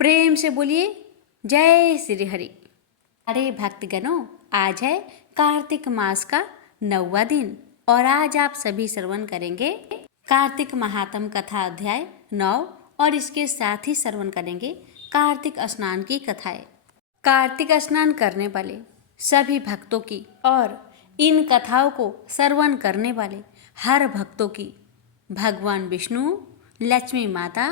प्रेम से बोलिए जय श्री हरि। अरे भक्तगणों, आज है कार्तिक मास का 9वां दिन और आज आप सभी श्रवण करेंगे कार्तिक महात्म कथा अध्याय 9 और इसके साथ ही श्रवण करेंगे कार्तिक स्नान की कथाएं। कार्तिक स्नान करने वाले सभी भक्तों की और इन कथाओं को श्रवण करने वाले हर भक्तों की भगवान विष्णु लक्ष्मी माता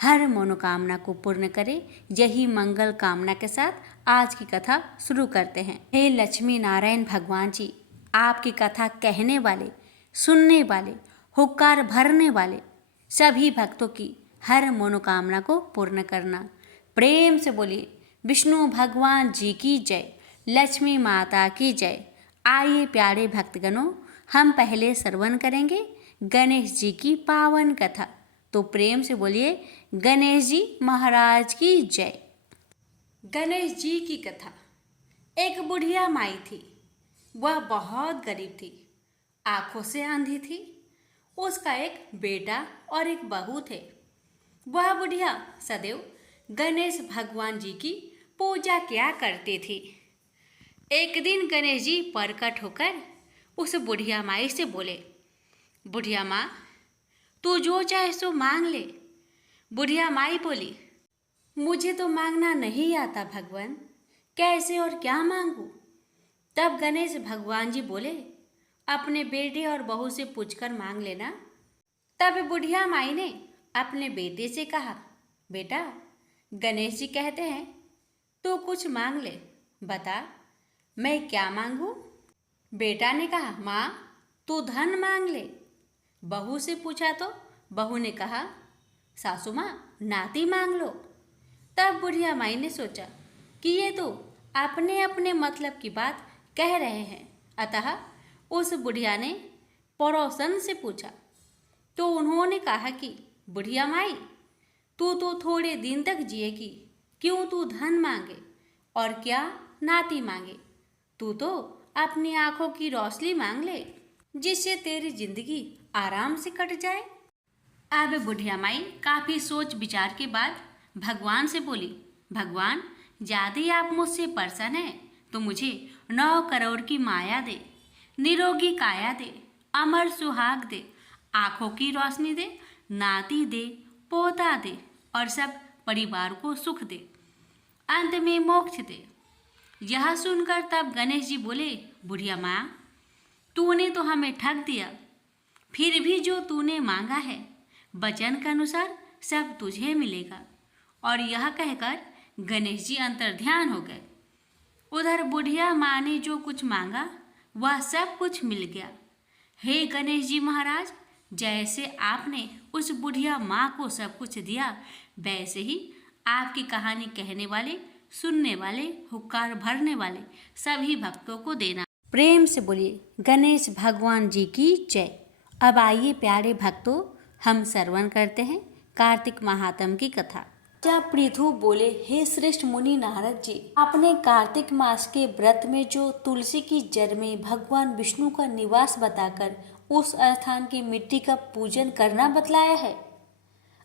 हर मनोकामना को पूर्ण करे, यही मंगल कामना के साथ आज की कथा शुरू करते हैं। हे लक्ष्मी नारायण भगवान जी, आपकी कथा कहने वाले, सुनने वाले, हुक्कार भरने वाले सभी भक्तों की हर मनोकामना को पूर्ण करना। प्रेम से बोलिए विष्णु भगवान जी की जय, लक्ष्मी माता की जय। आइए प्यारे भक्तगणों, हम पहले श्रवण करेंगे गणेश जी की पावन कथा। तो प्रेम से बोलिए गणेश जी महाराज की जय। गणेश जी की कथा। एक बुढ़िया माई थी। वह बहुत गरीब थी, आंखों से अंधी थी। उसका एक बेटा और एक बहू थे। वह बुढ़िया सदैव गणेश भगवान जी की पूजा किया करती थी। एक दिन गणेश जी प्रकट होकर उस बुढ़िया माई से बोले, बुढ़िया माँ, तू जो चाहे सो मांग ले। बुढ़िया माई बोली, मुझे तो मांगना नहीं आता भगवान, कैसे और क्या मांगू। तब गणेश भगवान जी बोले, अपने बेटे और बहू से पूछकर मांग लेना। तब बुढ़िया माई ने अपने बेटे से कहा, बेटा, गणेश जी कहते हैं तू कुछ मांग ले, बता मैं क्या मांगू। बेटा ने कहा, माँ तू धन मांग ले। बहू से पूछा तो बहू ने कहा, सासू माँ नाती मांग लो। तब बुढ़िया माई ने सोचा कि ये तो अपने अपने मतलब की बात कह रहे हैं, अतः उस बुढ़िया ने पड़ोसन से पूछा तो उन्होंने कहा कि बुढ़िया माई, तू तो थोड़े दिन तक जिएगी, क्यों तू धन मांगे और क्या नाती मांगे। तू तो अपनी आंखों की रोशनी मांग ले, जिससे तेरी जिंदगी आराम से कट जाए। अब बुढ़िया माई काफी सोच विचार के बाद भगवान से बोली, भगवान, यदि आप मुझसे प्रसन्न हैं तो मुझे 9 करोड़ की माया दे, निरोगी काया दे, अमर सुहाग दे, आंखों की रोशनी दे, नाती दे, पोता दे और सब परिवार को सुख दे, अंत में मोक्ष दे। यह सुनकर तब गणेश जी बोले, बुढ़िया माँ, तूने तो हमें ठग दिया, फिर भी जो तूने मांगा है वचन के अनुसार सब तुझे मिलेगा। और यह कहकर गणेश जी अंतर्ध्यान हो गए। उधर बुढ़िया माँ ने जो कुछ मांगा वह सब कुछ मिल गया। हे गणेश जी महाराज, जैसे आपने उस बुढ़िया माँ को सब कुछ दिया, वैसे ही आपकी कहानी कहने वाले, सुनने वाले, हुक्कार भरने वाले सभी भक्तों को देना। प्रेम से बोलिए गणेश भगवान जी की जय। अब आइए प्यारे भक्तों, हम श्रवण करते हैं कार्तिक महात्म की कथा। जब पृथु बोले, हे श्रेष्ठ मुनि नारद जी, आपने कार्तिक मास के व्रत में जो तुलसी की जड़ में भगवान विष्णु का निवास बताकर उस स्थान की मिट्टी का पूजन करना बतलाया है,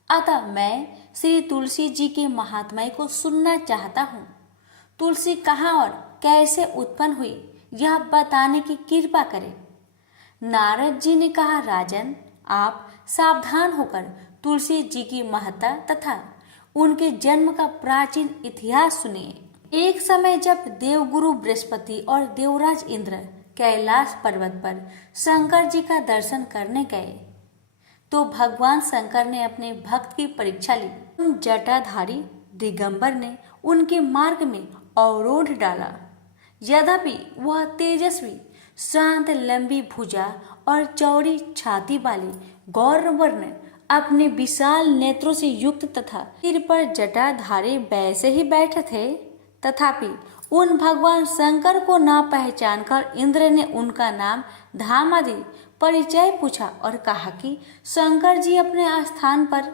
अतः मैं श्री तुलसी जी के महात्म्य को सुनना चाहता हूँ। तुलसी कहाँ और कैसे उत्पन्न हुई, यह बताने की कृपा करें। नारद जी ने कहा, राजन, आप सावधान होकर तुलसी जी की महत्ता तथा उनके जन्म का प्राचीन इतिहास सुनिए। एक समय जब देवगुरु बृहस्पति और देवराज इंद्र कैलाश पर्वत पर शंकर जी का दर्शन करने गए तो भगवान शंकर ने अपने भक्त की परीक्षा ली। उन जटाधारी दिगंबर ने उनके मार्ग में अवरोध डाला। यद्यपि वह तेजस्वी, शांत, लंबी भुजा और चौड़ी छाती वाले गौरवर्ण अपने विशाल नेत्रों से युक्त तथा सिर पर जटाधारी वैसे ही बैठे थे, तथापि उन भगवान शंकर को न पहचान कर इंद्र ने उनका नाम, धाम आदि परिचय पूछा और कहा कि शंकर जी अपने स्थान पर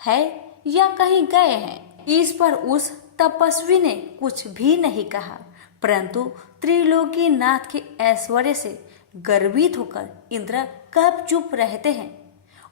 है या कहीं गए हैं। इस पर उस तपस्वी ने कुछ भी नहीं कहा, परंतु त्रिलोकी नाथ के ऐश्वर्य से गर्वित होकर इंद्र कब चुप रहते हैं।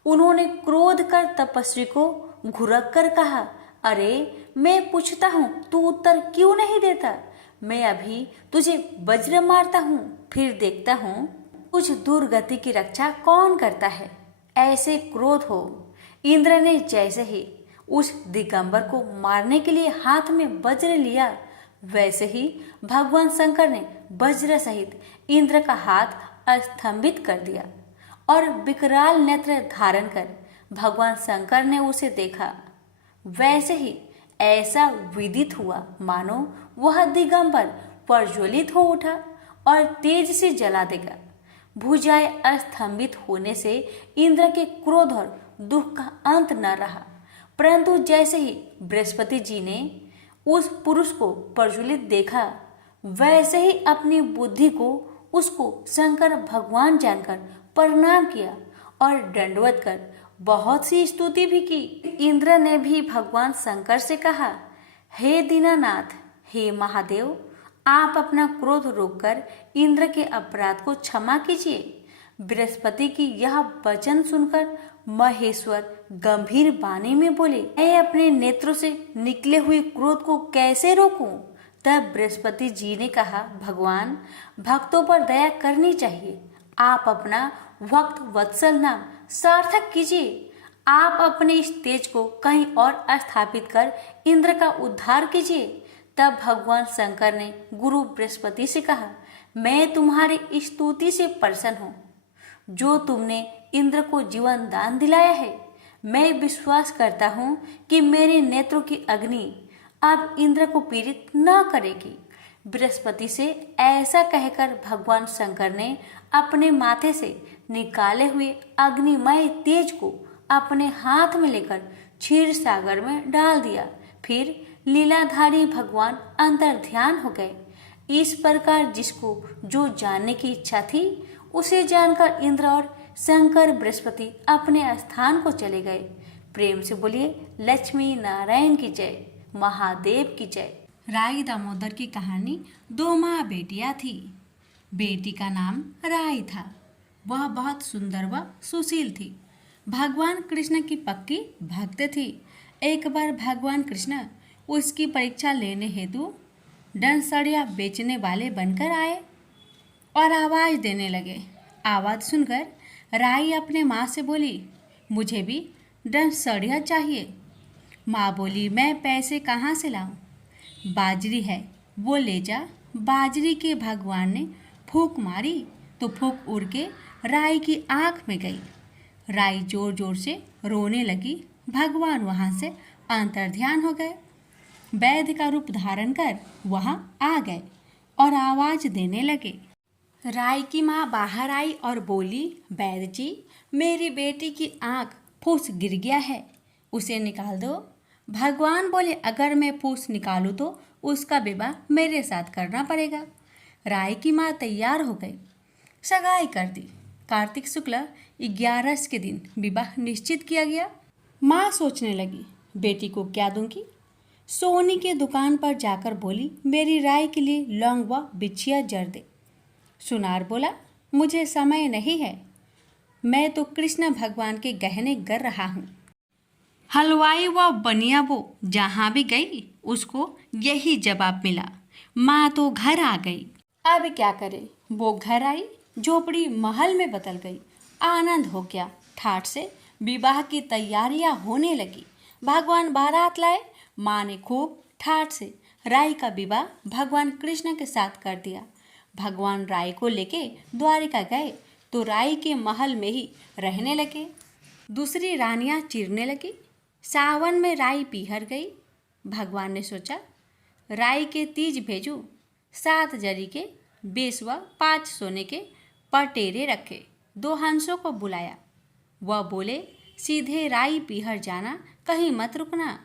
उन्होंने क्रोध कर तपस्वी को घुरक कर कहा, अरे मैं पूछता हूँ तू उत्तर क्यों नहीं देता? मैं अभी तुझे वज्र मारता हूँ, फिर देखता हूँ कुछ दुर्गति की रक्षा कौन करता है। ऐसे क्रोध हो। इंद्र ने जैसे ही उस दिगंबर को मारने के लिए हाथ में वज्र लिया, वैसे ही भगवान शंकर ने वज्र सहित इंद्र का हाथ स्तंभित कर दिया और विकराल नेत्र धारण कर भगवान शंकर ने उसे देखा। वैसे ही ऐसा विदित हुआ मानो वह दिगंबर प्रज्वलित हो उठा और तेज से जला देगा। भुजाएं स्तंभित होने से इंद्र के क्रोध और दुख का अंत न रहा, परंतु जैसे ही बृहस्पति जी ने उस पुरुष को प्रज्वलित देखा, वैसे ही अपनी बुद्धि को उसको शंकर भगवान जानकर प्रणाम किया और दंडवत कर बहुत सी स्तुति भी की। इंद्र ने भी भगवान शंकर से कहा, हे दीनानाथ, हे महादेव, आप अपना क्रोध रोककर इंद्र के अपराध को क्षमा कीजिए। बृहस्पति की यह वचन सुनकर महेश्वर गंभीर वाणी में बोले, मैं अपने नेत्रों से निकले हुए क्रोध को कैसे रोकूं? तब बृहस्पति जी ने कहा, भगवान, भक्तों पर दया करनी चाहिए। आप अपना भक्त वत्सल नाम सार्थक कीजिए। आप अपने इस तेज को कहीं और स्थापित कर इंद्र का उद्धार कीजिए। तब भगवान शंकर ने गुरु बृहस्पति से कहा, मैं तुम्हारी स्तुति से प्रसन्न हूँ जो तुमने इंद्र को जीवन दान दिलाया है। मैं विश्वास करता हूँ कि मेरे नेत्रों की अग्नि अब इंद्र को पीड़ित न करेगी। बृहस्पति से ऐसा कहकर भगवान शंकर ने अपने माथे से निकाले हुए अग्निमय तेज को अपने हाथ में लेकर क्षीर सागर में डाल दिया। फिर लीलाधारी भगवान अंतर ध्यान हो गए। इस प्रकार जिसको जो जानने की इच्छा थी उसे जानकर इंद्र और शंकर बृहस्पति अपने स्थान को चले गए। प्रेम से बोलिए लक्ष्मी नारायण की जय, महादेव की जय। राई दामोदर की कहानी। दो माँ बेटियां थी। बेटी का नाम राई था। वह बहुत सुंदर व सुशील थी। भगवान कृष्ण की पक्की भक्त थी। एक बार भगवान कृष्ण उसकी परीक्षा लेने हेतु डंसड़िया बेचने वाले बनकर आए और आवाज़ देने लगे। आवाज़ सुनकर राई अपने माँ से बोली, मुझे भी डंसड़िया चाहिए। माँ बोली, मैं पैसे कहाँ से लाऊं? बाजरी है, वो ले जा। बाजरी के भगवान ने फूंक मारी तो फूंक उड़ के राई की आँख में गई। राई जोर जोर से रोने लगी। भगवान वहाँ से अंतर्ध्यान हो गए। वैद्य का रूप धारण कर वहाँ आ गए और आवाज़ देने लगे। राई की माँ बाहर आई और बोली, वैद्य जी, मेरी बेटी की आँख फूस गिर गया है, उसे निकाल दो। भगवान बोले, अगर मैं फूस निकालूँ तो उसका विवाह मेरे साथ करना पड़ेगा। राई की माँ तैयार हो गई, सगाई कर दी। कार्तिक शुक्ल 11 के दिन विवाह निश्चित किया गया। माँ सोचने लगी, बेटी को क्या दूंगी? सोनी के दुकान पर जाकर बोली, मेरी राय के लिए लौंग व बिछिया जर दे। सुनार बोला, मुझे समय नहीं है, मैं तो कृष्ण भगवान के गहने गर रहा हूँ। हलवाई व बनिया वो जहाँ भी गई उसको यही जवाब मिला। माँ तो घर आ गई। अब क्या करे? वो घर आई, झोपड़ी महल में बदल गई। आनंद हो गया। ठाठ से विवाह की तैयारियां होने लगी। भगवान बारात लाए। माँ ने खूब ठाठ से राई का विवाह भगवान कृष्ण के साथ कर दिया। भगवान राई को लेके द्वारिका गए तो राई के महल में ही रहने लगे। दूसरी रानियां चिरने लगी। सावन में राई पीहर गई। भगवान ने सोचा, राई के तीज भेजूं। 7 जरी के 20 व 5 सोने के पटेरे रखे। 2 हंसों को बुलाया। वह बोले, सीधे राई पीहर जाना, कहीं मत रुकना।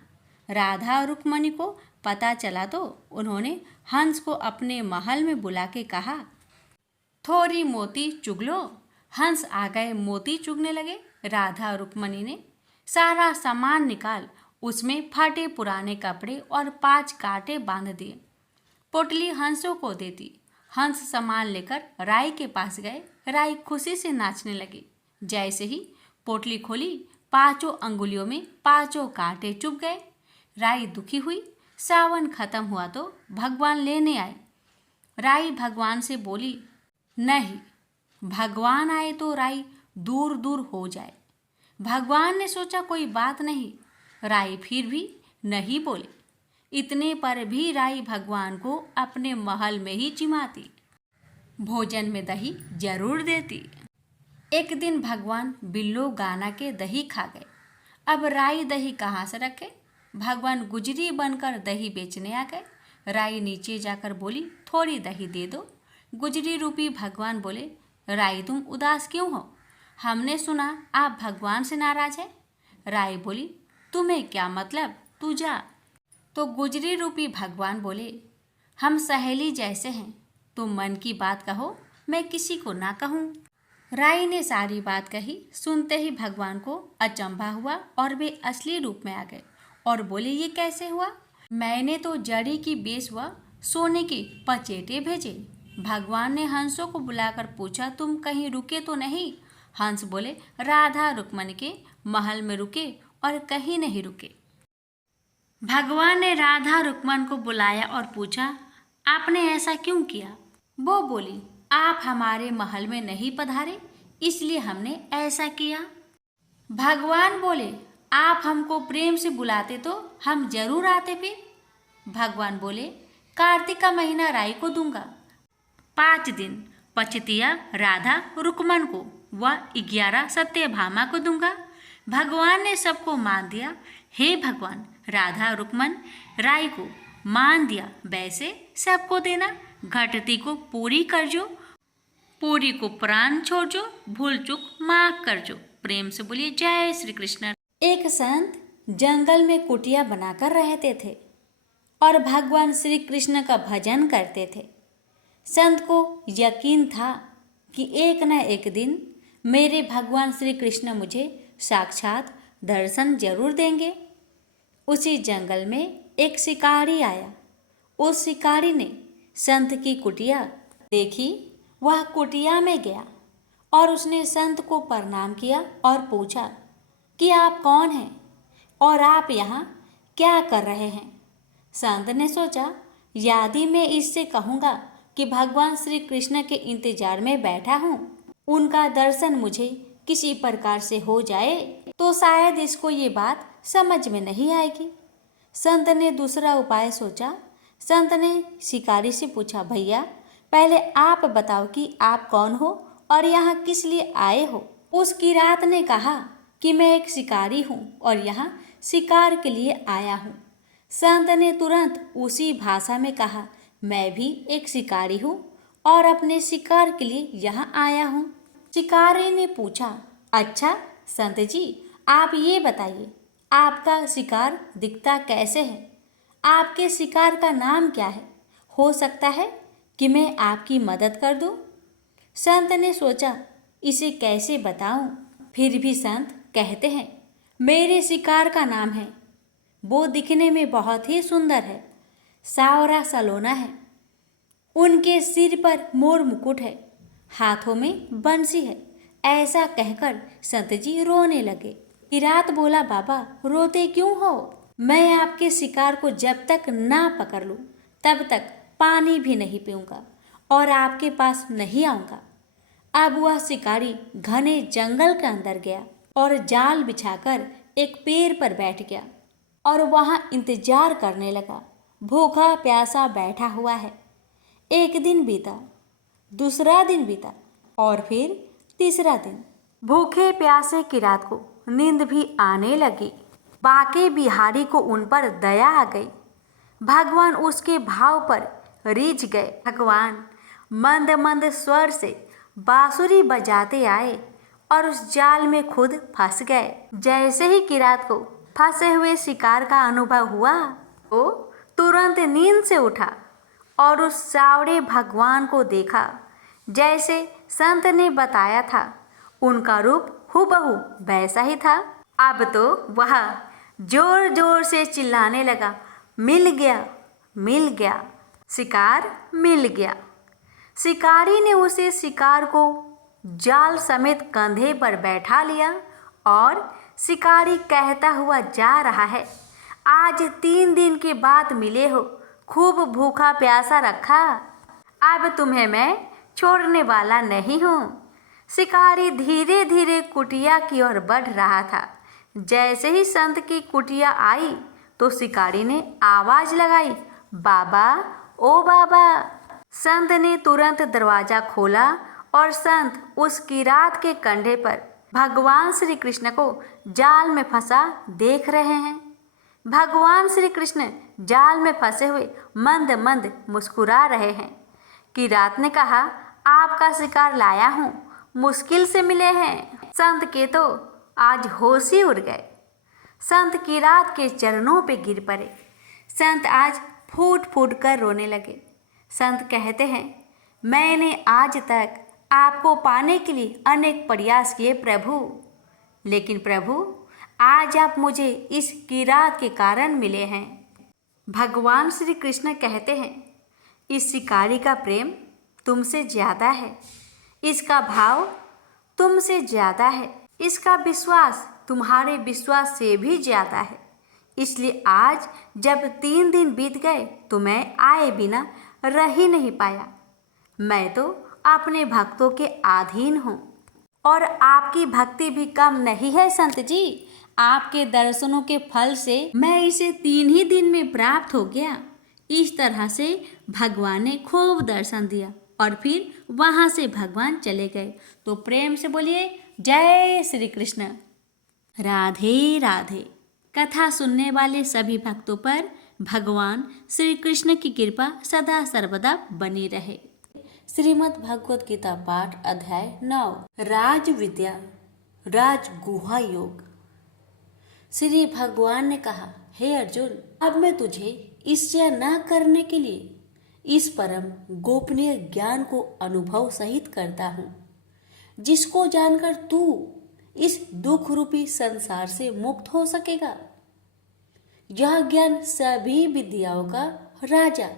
राधा और रुक्मणी को पता चला तो उन्होंने हंस को अपने महल में बुला के कहा, थोड़ी मोती चुग लो। हंस आ गए, मोती चुगने लगे। राधा और रुक्मणी ने सारा सामान निकाल उसमें फटे पुराने कपड़े और 5 कांटे बांध दिए। पोटली हंसों को दे दी। हंस सामान लेकर राई के पास गए। राई खुशी से नाचने लगी। जैसे ही पोटली खोली, 5 अंगुलियों में 5 कांटे चुभ गए। राई दुखी हुई। सावन खत्म हुआ तो भगवान लेने आए। राई भगवान से बोली, नहीं, भगवान आए तो राई दूर दूर हो जाए। भगवान ने सोचा कोई बात नहीं। राई फिर भी नहीं बोले। इतने पर भी राई भगवान को अपने महल में ही चिमाती, भोजन में दही जरूर देती। एक दिन भगवान बिल्लो गाना के दही खा गए। अब राई दही कहाँ से रखे? भगवान गुजरी बनकर दही बेचने आ गए। राई नीचे जाकर बोली, थोड़ी दही दे दो। गुजरी रूपी भगवान बोले, राई तुम उदास क्यों हो? हमने सुना आप भगवान से नाराज है। राई बोली, तुम्हें क्या मतलब, तू जा। तो गुजरी रूपी भगवान बोले, हम सहेली जैसे हैं, तुम मन की बात कहो, मैं किसी को ना कहूँ। राई ने सारी बात कही। सुनते ही भगवान को अचंभा हुआ और वे असली रूप में आ गए और बोले, ये कैसे हुआ? मैंने तो जड़ी की बेस व सोने के पचेटे भेजे। भगवान ने हंसों को बुलाकर पूछा, तुम कहीं रुके तो नहीं? हंस बोले, राधा रुक्मणी के महल में रुके और कहीं नहीं रुके। भगवान ने राधा रुक्मण को बुलाया और पूछा, आपने ऐसा क्यों किया? वो बोली, आप हमारे महल में नहीं पधारे, इसलिए हमने ऐसा किया। भगवान बोले, आप हमको प्रेम से बुलाते तो हम जरूर आते फिर। भगवान बोले, कार्तिक का महीना राई को दूंगा, 5 दिन पचतिया राधा रुक्मण को व 11 सत्यभामा को दूंगा। भगवान ने सबको मान दिया। हे भगवान, राधा रुक्मण राई को मान दिया, वैसे सबको देना। घटती को पूरी कर जो, पूरी को प्राण छोड़ जो, भूल चूक माफ कर जो। प्रेम से बोलिए जय श्री कृष्ण। एक संत जंगल में कुटिया बनाकर रहते थे और भगवान श्री कृष्ण का भजन करते थे। संत को यकीन था कि एक न एक दिन मेरे भगवान श्री कृष्ण मुझे साक्षात दर्शन जरूर देंगे। उसी जंगल में एक शिकारी आया। उस शिकारी ने संत की कुटिया देखी। वह कुटिया में गया और उसने संत को प्रणाम किया और पूछा कि आप कौन हैं और आप यहाँ क्या कर रहे हैं? संत ने सोचा, यदि मैं इससे कहूँगा कि भगवान श्री कृष्ण के इंतजार में बैठा हूँ, उनका दर्शन मुझे किसी प्रकार से हो जाए तो शायद इसको ये बात समझ में नहीं आएगी। संत ने दूसरा उपाय सोचा। संत ने शिकारी से पूछा, भैया पहले आप बताओ कि आप कौन हो और यहाँ किस लिए आए हो? उस किरात ने कहा कि मैं एक शिकारी हूँ और यहाँ शिकार के लिए आया हूँ। संत ने तुरंत उसी भाषा में कहा, मैं भी एक शिकारी हूँ और अपने शिकार के लिए यहाँ आया हूँ। शिकारी ने पूछा, अच्छा संत जी, आप ये बताइए आपका शिकार दिखता कैसे है? आपके शिकार का नाम क्या है? हो सकता है कि मैं आपकी मदद कर दूं। संत ने सोचा, इसे कैसे बताऊं? फिर भी संत कहते हैं, मेरे शिकार का नाम है। वो दिखने में बहुत ही सुंदर है, सावरा सलोना है। उनके सिर पर मोर मुकुट है, हाथों में बंसी है। ऐसा कहकर संत जी रोने लगे। किरात बोला, बाबा रोते क्यों हो? मैं आपके शिकार को जब तक ना पकड़ लूं तब तक पानी भी नहीं पीऊंगा और आपके पास नहीं आऊंगा। अब वह शिकारी घने जंगल के अंदर गया और जाल बिछाकर एक पेड़ पर बैठ गया और वहां इंतजार करने लगा। भूखा प्यासा बैठा हुआ है। एक दिन बीता, दूसरा दिन बीता और फिर तीसरा दिन। भूखे प्यासे किरात को नींद भी आने लगी। बाके बिहारी को उन पर दया आ गई। भगवान उसके भाव पर रीझ गए। भगवान मंद मंद स्वर से बांसुरी बजाते आए और उस जाल में खुद फंस गए। जैसे ही किरात को फंसे हुए शिकार का अनुभव हुआ, वो तुरंत नींद से उठा और उस सावड़े भगवान को देखा। जैसे संत ने बताया था, उनका रूप हूबहू वैसा ही था। अब तो वह जोर जोर से चिल्लाने लगा, मिल गया, मिल गया, शिकार मिल गया। शिकारी ने उसे शिकार को जाल समेत कंधे पर बैठा लिया और शिकारी कहता हुआ जा रहा है, आज 3 दिन के बाद मिले हो, खूब भूखा प्यासा रखा। अब तुम्हें मैं छोड़ने वाला नहीं हूँ। शिकारी धीरे धीरे कुटिया की ओर बढ़ रहा था। जैसे ही संत की कुटिया आई तो शिकारी ने आवाज लगाई, बाबा, ओ बाबा। संत ने तुरंत दरवाजा खोला और संत उस किरात के कंधे पर भगवान श्री कृष्ण को जाल में फंसा देख रहे हैं। भगवान श्री कृष्ण जाल में फंसे हुए मंद मंद मुस्कुरा रहे हैं। किरात ने कहा, आपका शिकार लाया हूँ, मुश्किल से मिले हैं। संत के तो आज होश ही उड़ गए। संत किरात के चरणों पे गिर पड़े। संत आज फूट फूट कर रोने लगे। संत कहते हैं, मैंने आज तक आपको पाने के लिए अनेक प्रयास किए प्रभु, लेकिन प्रभु आज आप मुझे इस किरात के कारण मिले हैं। भगवान श्री कृष्ण कहते हैं, इस शिकारी का प्रेम तुमसे ज़्यादा है, इसका भाव तुमसे ज़्यादा है, इसका विश्वास तुम्हारे विश्वास से भी ज़्यादा है। इसलिए आज जब 3 दिन बीत गए तो मैं आए बिना रह ही नहीं पाया। मैं तो अपने भक्तों के अधीन हूँ और आपकी भक्ति भी कम नहीं है संत जी। आपके दर्शनों के फल से मैं इसे 3 ही दिन में प्राप्त हो गया। इस तरह से भगवान ने खूब दर्शन दिया और फिर वहाँ से भगवान चले गए। तो प्रेम से बोलिए जय श्री कृष्ण। राधे राधे। कथा सुनने वाले सभी भक्तों पर भगवान श्री कृष्ण की कृपा सदा सर्वदा बनी रहे। श्रीमद् भगवत गीता पाठ अध्याय 9 राज विद्या राज गुहा योग। श्री भगवान ने कहा, हे अर्जुन, अब मैं तुझे ईर्ष्या न करने के लिए इस परम गोपनीय ज्ञान को अनुभव सहित करता हूँ, जिसको जानकर तू इस दुख रूपी संसार से मुक्त हो सकेगा। यह ज्ञान सभी विद्याओं का राजा,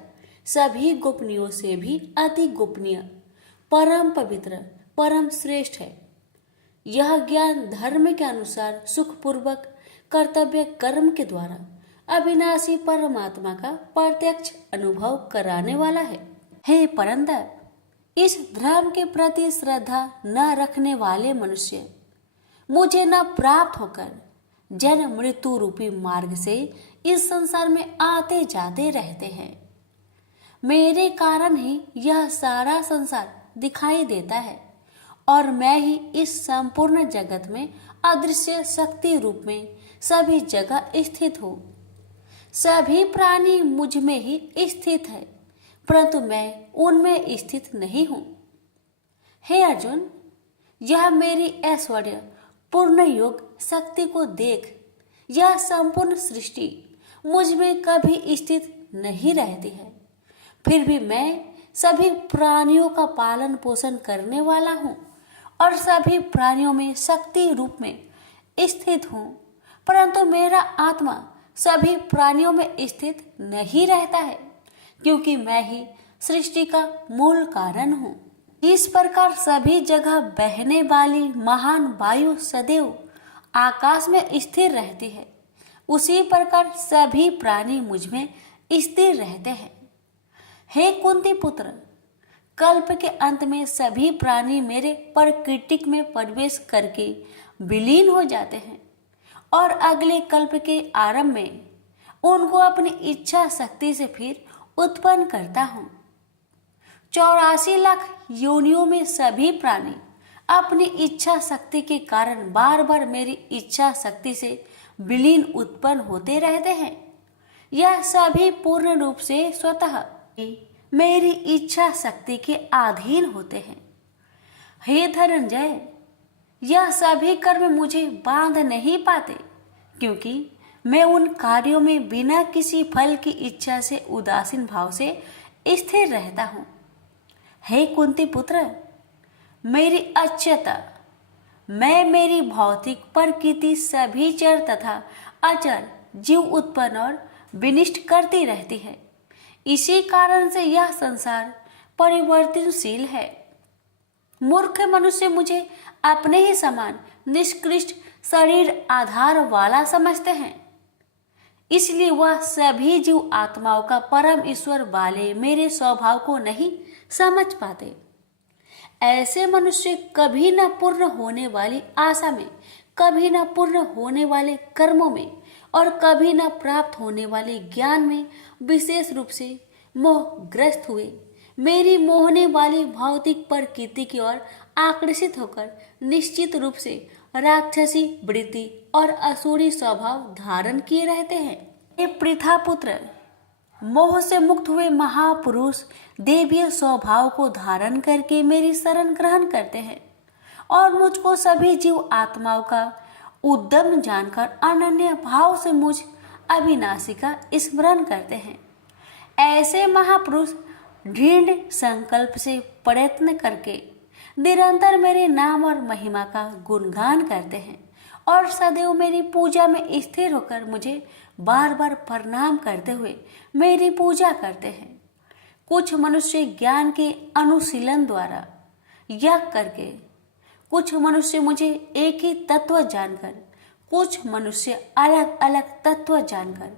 सभी गोपनीयों से भी अति गोपनीय, परम पवित्र, परम श्रेष्ठ है। यह ज्ञान धर्म के अनुसार सुखपूर्वक कर्तव्य कर्म के द्वारा अविनाशी परमात्मा का प्रत्यक्ष अनुभव कराने वाला है। हे परंतर, इस धर्म के प्रति श्रद्धा न रखने वाले मनुष्य मुझे न प्राप्त होकर जन्म मृत्यु रूपी मार्ग से इस संसार में आते जाते रहते हैं। मेरे कारण ही यह सारा संसार दिखाई देता है और मैं ही इस संपूर्ण जगत में अदृश्य शक्ति रूप में सभी जगह स्थित हूँ। सभी प्राणी मुझ में ही स्थित है, परंतु मैं उनमें स्थित नहीं हूँ। हे अर्जुन, यह मेरी ऐश्वर्य पूर्ण योग शक्ति को देख। यह संपूर्ण सृष्टि मुझ में कभी स्थित नहीं रहती है, फिर भी मैं सभी प्राणियों का पालन पोषण करने वाला हूँ और सभी प्राणियों में शक्ति रूप में स्थित हूँ, परंतु मेरा आत्मा सभी प्राणियों में स्थित नहीं रहता है, क्योंकि मैं ही सृष्टि का मूल कारण हूँ। इस प्रकार सभी जगह बहने वाली महान वायु सदैव आकाश में स्थिर रहती है, उसी प्रकार सभी प्राणी मुझ में स्थिर रहते हैं। हे कुंती पुत्र, कल्प के अंत में सभी प्राणी मेरे प्रकृति में प्रवेश करके विलीन हो जाते हैं और अगले कल्प के आरंभ में उनको अपनी इच्छा शक्ति से फिर उत्पन्न करता हूँ। 84 लाख योनियों में सभी प्राणी अपनी इच्छा शक्ति के कारण बार बार मेरी इच्छा शक्ति से विलीन उत्पन्न होते रहते हैं। यह सभी पूर्ण रूप से स्वतः मेरी इच्छा शक्ति के अधीन होते हैं। हे धनंजय, यह सभी कर्म मुझे बांध नहीं पाते, क्योंकि मैं उन कार्यों में बिना किसी फल की इच्छा से उदासीन भाव से स्थिर रहता हूँ। हे कुंती पुत्र, मेरी अच्युता, मैं मेरी भौतिक प्रकृति सभी चर तथा अचर जीव उत्पन्न और विनिष्ट करती रहती है। इसी कारण से यह संसार परिवर्तनशील है। मूर्ख मनुष्य मुझे अपने ही समान निष्कृष्ट शरीर आधार वाला समझते हैं। इसलिए वह सभी जीव आत्माओं का परम ईश्वर वाले मेरे स्वभाव को नहीं समझ पाते। ऐसे मनुष्य कभी न पूर्ण होने वाली आशा में, कभी न पूर्ण होने वाले कर्मों में और कभी न प्राप्त होने वाले ज्ञान में विशेष रूप से मोहग्रस्त हुए मेरी मोहने वाली भौतिक प्रकृति की ओर आकर्षित होकर निश्चित रूप से राक्षसी वृत्ति और असुरी स्वभाव धारण किए रहते हैं। ये पृथा पुत्र, मोह से मुक्त हुए महापुरुष देवीय स्वभाव को धारण करके मेरी शरण ग्रहण करते हैं और मुझको सभी जीव आत्माओं का उद्यम जानकर अनन्य भाव से मुझ अविनाशी का स्मरण करते हैं। ऐसे महापुरुष दृढ़ संकल्प से प्रयत्न करके निरंतर मेरे नाम और महिमा का गुणगान करते हैं और सदैव मेरी पूजा में स्थिर होकर मुझे बार बार प्रणाम करते हुए मेरी पूजा करते हैं। कुछ मनुष्य ज्ञान के अनुशीलन द्वारा यज्ञ करके, कुछ मनुष्य मुझे एक ही तत्व जानकर, कुछ मनुष्य अलग अलग तत्व जानकर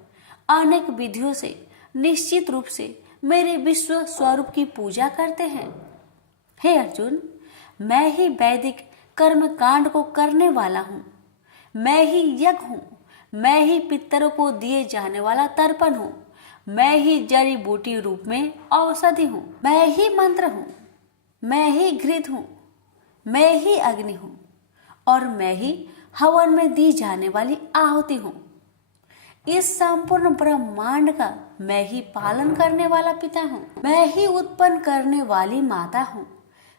अनेक विधियों से निश्चित रूप से मेरे विश्व स्वरूप की पूजा करते हैं। हे अर्जुन, मैं ही वैदिक कर्म कांड को करने वाला हूँ, मैं ही यज्ञ हूँ, मैं ही पितरों को दिए जाने वाला तर्पण हूँ, मैं ही जड़ी बूटी रूप में औषधि हूँ, मैं ही मंत्र हूँ, मैं ही घृत हूँ, मैं ही अग्नि हूँ और मैं ही हवन में दी जाने वाली आहुति हूँ। इस संपूर्ण ब्रह्मांड का मैं ही पालन करने वाला पिता हूँ, मैं ही उत्पन्न करने वाली माता हूँ,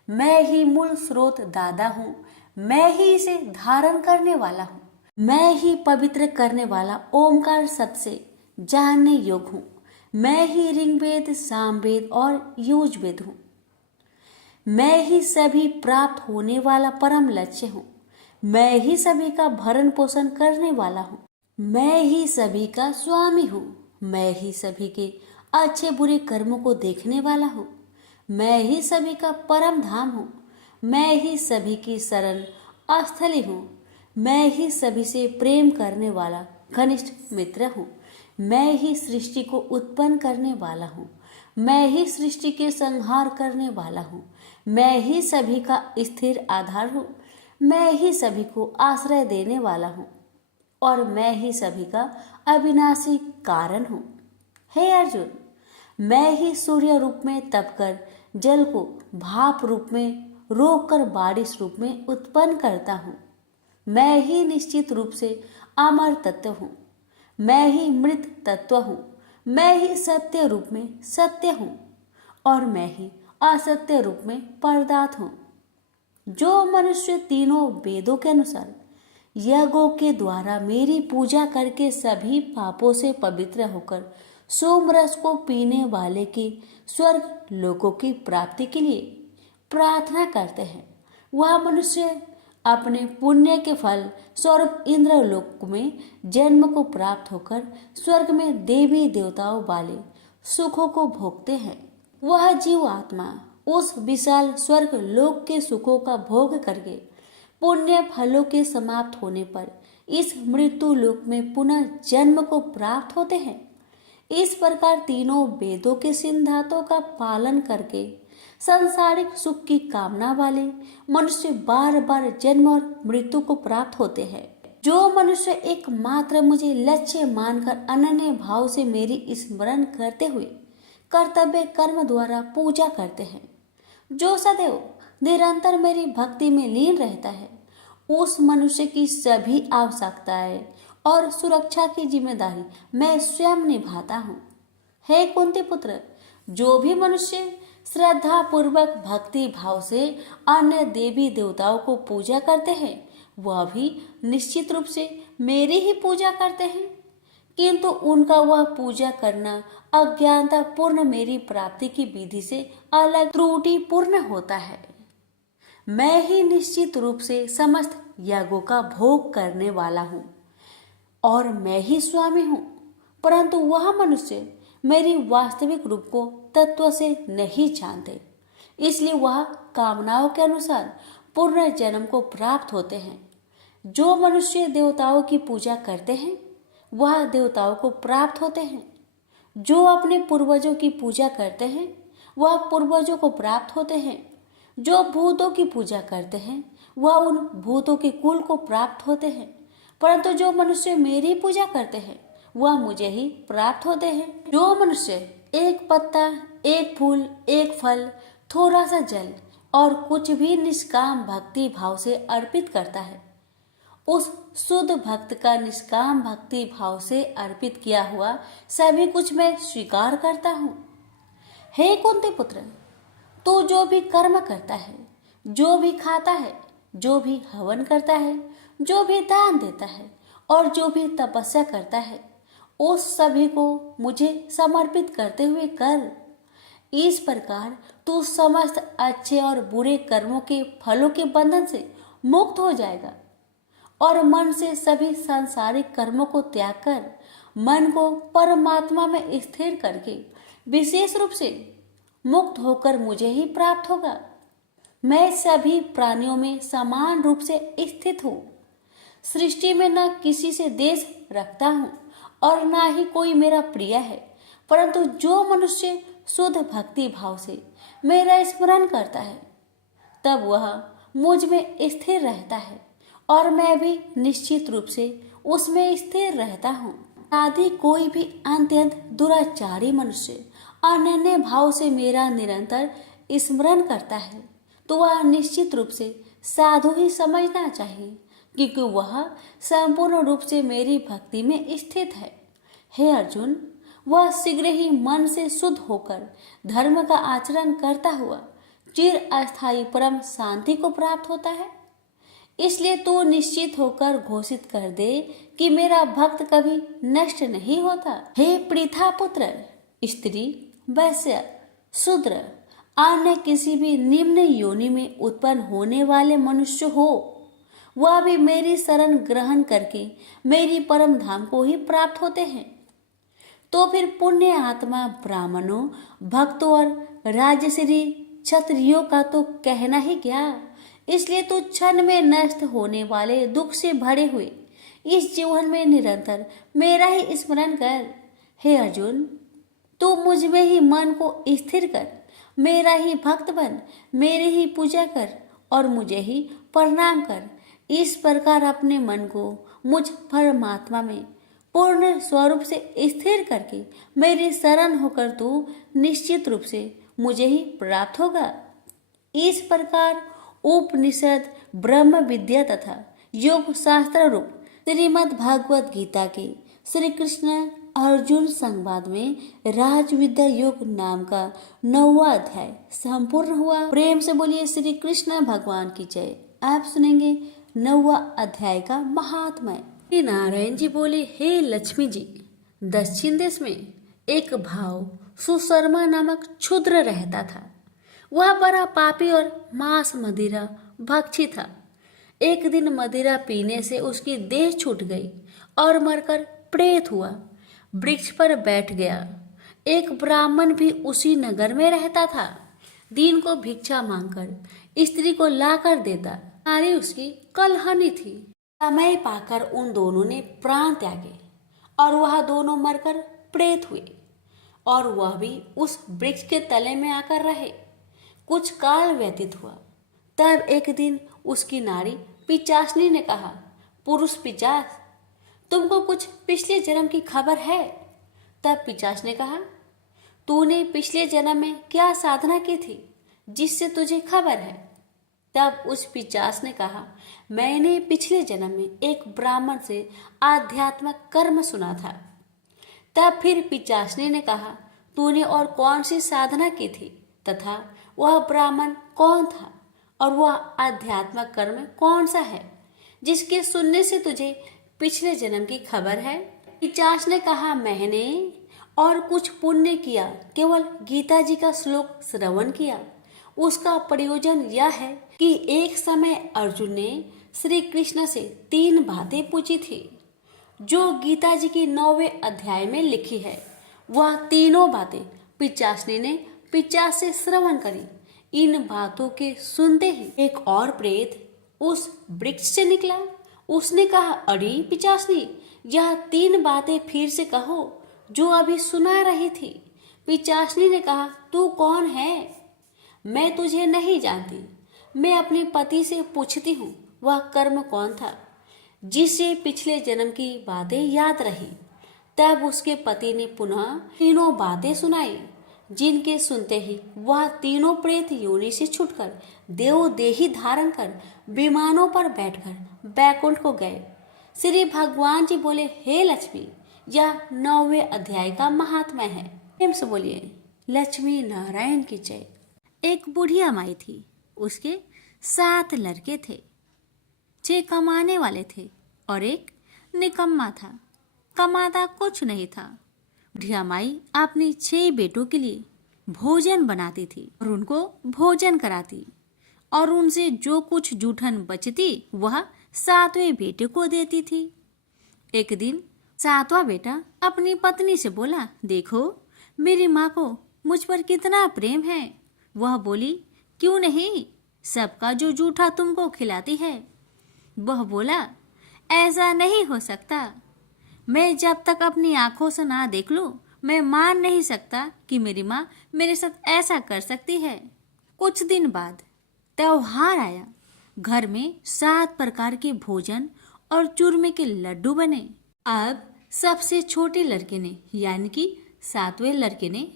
मैं ही मूल स्रोत दादा हूँ, मैं ही इसे धारण करने वाला हूँ, मैं ही पवित्र करने वाला ओमकार शब्द से जानने योग्य हूँ, मैं ही ऋग्वेद, सामवेद और यजुर्वेद हूँ, मैं ही सभी प्राप्त होने वाला परम लक्ष्य हूँ, मैं ही सभी का भरण पोषण करने वाला हूँ, मैं ही सभी का स्वामी हूँ, मैं ही सभी के अच्छे बुरे कर्मों को देखने वाला हूँ, मैं ही सभी का परम धाम हूँ, मैं ही सभी की शरण स्थली हूँ, मैं ही सभी से प्रेम करने वाला घनिष्ठ मित्र हूँ, मैं ही सृष्टि को उत्पन्न करने वाला हूँ, मैं ही सृष्टि के संहार करने वाला हूँ, मैं ही सभी का स्थिर आधार हूँ, मैं ही सभी को आश्रय देने वाला हूँ और मैं ही सभी का अविनाशी कारण हूँ। हे अर्जुन, मैं ही सूर्य रूप में तपकर जल को भाप रूप में रोककर बारिश रूप में उत्पन्न करता हूँ, मैं ही निश्चित रूप से अमर तत्व हूँ, मैं ही मृत तत्व हूँ, मैं ही सत्य रूप में सत्य हूँ और मैं ही असत्य रूप में पदार्थ हूँ। जो मनुष्य तीनों वेदों के अनुसार यज्ञों के द्वारा मेरी पूजा करके सभी पापों से पवित्र होकर सोमरस को पीने वाले की स्वर्ग लोकों की प्राप्ति के लिए प्रार्थना करते हैं, वह मनुष्य अपने पुण्य के फल स्वरूप इंद्रलोक में जन्म को प्राप्त होकर स्वर्ग में देवी देवताओं वाले सुखों को भोगते हैं। वह जीव आत्मा उस विशाल स्वर्ग लोक के सुखों का भोग करके पुण्य फलों के समाप्त होने पर इस मृत्यु लोक में पुनः जन्म को प्राप्त होते हैं। इस प्रकार तीनों वेदों के सिद्धांतों का पालन करके सांसारिक सुख की कामना वाले मनुष्य बार बार जन्म और मृत्यु को प्राप्त होते हैं। जो मनुष्य एकमात्र मुझे लक्ष्य मानकर अनन्य भाव से मेरी स्मरण करते हुए कर्तव्य कर्म द्वारा पूजा करते हैं, जो सदैव निरंतर मेरी भक्ति में लीन रहता है, उस मनुष्य की सभी आवश्यकताएं और सुरक्षा की जिम्मेदारी मैं स्वयं निभाता हूँ। हे कुंती पुत्र, जो भी मनुष्य श्रद्धा पूर्वक भक्ति भाव से अन्य देवी देवताओं को पूजा करते हैं, वह भी निश्चित रूप से मेरी ही पूजा करते हैं, किंतु उनका वह पूजा करना अज्ञानता पूर्ण मेरी प्राप्ति की विधि से अलग त्रुटि पूर्ण होता है। मैं ही निश्चित रूप से समस्त यागों का भोग करने वाला हूँ और मैं ही स्वामी हूँ, परंतु वह मनुष्य मेरी वास्तविक रूप को तत्व से नहीं जानते, इसलिए वह कामनाओं के अनुसार पूर्ण जन्म को प्राप्त होते हैं। जो मनुष्य देवताओं की पूजा करते हैं, वह देवताओं को प्राप्त होते हैं। जो अपने पूर्वजों की पूजा करते हैं वह पूर्वजों को प्राप्त होते हैं। जो भूतों की पूजा करते हैं वह उन भूतों के कुल को प्राप्त होते हैं। परंतु जो मनुष्य मेरी पूजा करते हैं वह मुझे ही प्राप्त होते हैं। जो मनुष्य एक पत्ता, एक फूल, एक फल, थोड़ा सा जल और कुछ भी निष्काम भक्ति भाव से अर्पित करता है, उस शुद्ध भक्त का निष्काम भक्ति भाव से अर्पित किया हुआ सभी कुछ मैं स्वीकार करता हूँ। हे कुंती पुत्र, तू जो भी कर्म करता है, जो भी खाता है, जो भी हवन करता है, जो भी दान देता है और जो भी तपस्या करता है, उस सभी को मुझे समर्पित करते हुए कर। इस प्रकार तू समस्त अच्छे और बुरे कर्मों के फलों के बंधन से मुक्त हो जाएगा और मन से सभी सांसारिक कर्मों को त्याग कर मन को परमात्मा में स्थिर करके विशेष रूप से मुक्त होकर मुझे ही प्राप्त होगा। मैं सभी प्राणियों में समान रूप से स्थित हूँ। सृष्टि में न किसी से देश रखता हूँ और न ही कोई मेरा प्रिय है, परंतु जो मनुष्य शुद्ध भक्ति भाव से मेरा स्मरण करता है तब वह मुझ में स्थिर रहता है और मैं भी निश्चित रूप से उसमें स्थिर रहता हूँ। आदि कोई भी अत्यंत दुराचारी मनुष्य अनन्य भाव से मेरा निरंतर स्मरण करता है तो वह निश्चित रूप से साधु ही समझना चाहिए, क्योंकि वह संपूर्ण रूप से मेरी भक्ति में स्थित है। हे अर्जुन, वह शीघ्र ही मन से शुद्ध होकर धर्म का आचरण करता हुआ चिर अस्थायी परम शांति को प्राप्त होता है। इसलिए तू निश्चित होकर घोषित कर दे कि मेरा भक्त कभी नष्ट नहीं होता। हे पृथा पुत्र, स्त्री, वैश्य, शूद्र, अन्य किसी भी निम्न योनि में उत्पन्न होने वाले मनुष्य हो, वह भी मेरी शरण ग्रहण करके मेरी परम धाम को ही प्राप्त होते हैं। तो फिर पुण्य आत्मा ब्राह्मणों, भक्तों और राजश्री क्षत्रियों का तो कहना ही क्या। इसलिए तू क्षण में नष्ट होने वाले दुख से भरे हुए इस जीवन में निरंतर मेरा ही स्मरण कर। हे अर्जुन, तू मुझ में ही मन को स्थिर कर, मेरा ही भक्त बन, मेरी ही पूजा कर और मुझे ही प्रणाम कर। इस प्रकार अपने मन को मुझ परमात्मा में पूर्ण स्वरूप से स्थिर करके मेरी शरण होकर तू निश्चित रूप से मुझे ही प्राप्त होगा। इस प्रकार उपनिषद, ब्रह्म विद्या तथा योग शास्त्र रूप श्रीमद् भागवत गीता के श्री कृष्ण अर्जुन संवाद में राजविद्या योग नाम का 9वां अध्याय संपूर्ण हुआ। प्रेम से बोलिए श्री कृष्ण भगवान की जय। आप सुनेंगे 9वां अध्याय का महात्म्य। श्री नारायण जी बोले, हे लक्ष्मी जी, दक्षिण देश में एक भाव सुशर्मा नामक क्षुद्र रहता था। वह बड़ा पापी और मांस मदिरा भक्षी था। एक दिन मदिरा पीने से उसकी देह छूट गई और मरकर प्रेत हुआ। वृक्ष पर बैठ गया। एक ब्राह्मण भी उसी नगर में रहता था। दिन को भिक्षा मांगकर स्त्री को लाकर देता। नारी उसकी कलहनी थी। समय पाकर उन दोनों ने प्राण त्यागे और वह दोनों मरकर प्रेत हुए और वह भी उस वृक्ष के तले में आकर रहे। कुछ काल व्यतीत हुआ। तब एक दिन उसकी नारी पिचासनी ने कहा, पुरुष पिचास, तुमको कुछ पिछले जन्म की खबर है? तब पिचास ने कहा, तूने पिछले जन्म में क्या साधना की थी जिससे तुझे खबर है? तब उस पिचास ने कहा, मैंने पिछले जन्म में एक ब्राह्मण से आध्यात्मिक कर्म सुना था। तब फिर पिचासनी ने कहा, तूने और कौन सी साधना की थी तथा वह ब्राह्मण कौन था और वह आध्यात्मिक कर्म कौन सा है जिसके सुनने से तुझे पिछले जन्म की खबर है? पिचास ने कहा, मैंने और कुछ पुण्य किया, केवल गीता जी का श्लोक श्रवण किया। उसका प्रयोजन यह है कि एक समय अर्जुन ने श्री कृष्ण से 3 बातें पूछी थी जो गीता जी की 9वें अध्याय में लिखी है। वह तीनों बातें पिचासनी ने पिचास से श्रवण करी। इन बातों के सुनते ही एक और प्रेत उस वृक्ष से निकला। उसने कहा, अरे पिचासनी, यह 3 बातें फिर से कहो जो अभी सुना रही थी। पिचासनी ने कहा, तू कौन है? मैं तुझे नहीं जानती। मैं अपने पति से पूछती हूँ वह कर्म कौन था जिससे पिछले जन्म की बातें याद रही। तब उसके पति ने पुनः 3 बातें सुनाई, जिनके सुनते ही वह 3 प्रेत योनि से छुटकर देव देही धारण कर विमानों पर बैठकर बैकुंठ को गए। श्री भगवान जी बोले, हे लक्ष्मी, यह 9वें अध्याय का महात्मा है। प्रेम से बोलिए लक्ष्मी नारायण की जय। एक बुढ़िया माई थी, उसके 7 लड़के थे। 6 कमाने वाले थे और एक निकम्मा था, कमाता कुछ नहीं था। बुढ़िया माई अपनी 6 बेटों के लिए भोजन बनाती थी और उनको भोजन कराती, और उनसे जो कुछ जूठन बचती वह 7वें बेटे को देती थी। एक दिन 7वां बेटा अपनी पत्नी से बोला, देखो मेरी माँ को मुझ पर कितना प्रेम है। वह बोली, क्यों नहीं, सबका जो जूठा तुमको खिलाती है। वह बोला, ऐसा नहीं हो सकता। मैं जब तक अपनी आंखों से ना देख लूं, मैं मान नहीं सकता कि मेरी माँ मेरे साथ ऐसा कर सकती है। कुछ दिन बाद त्योहार आया। घर में 7 प्रकार के भोजन और चूरमे के लड्डू बने। अब सबसे छोटे लड़के ने, यानी कि 7वें लड़के ने,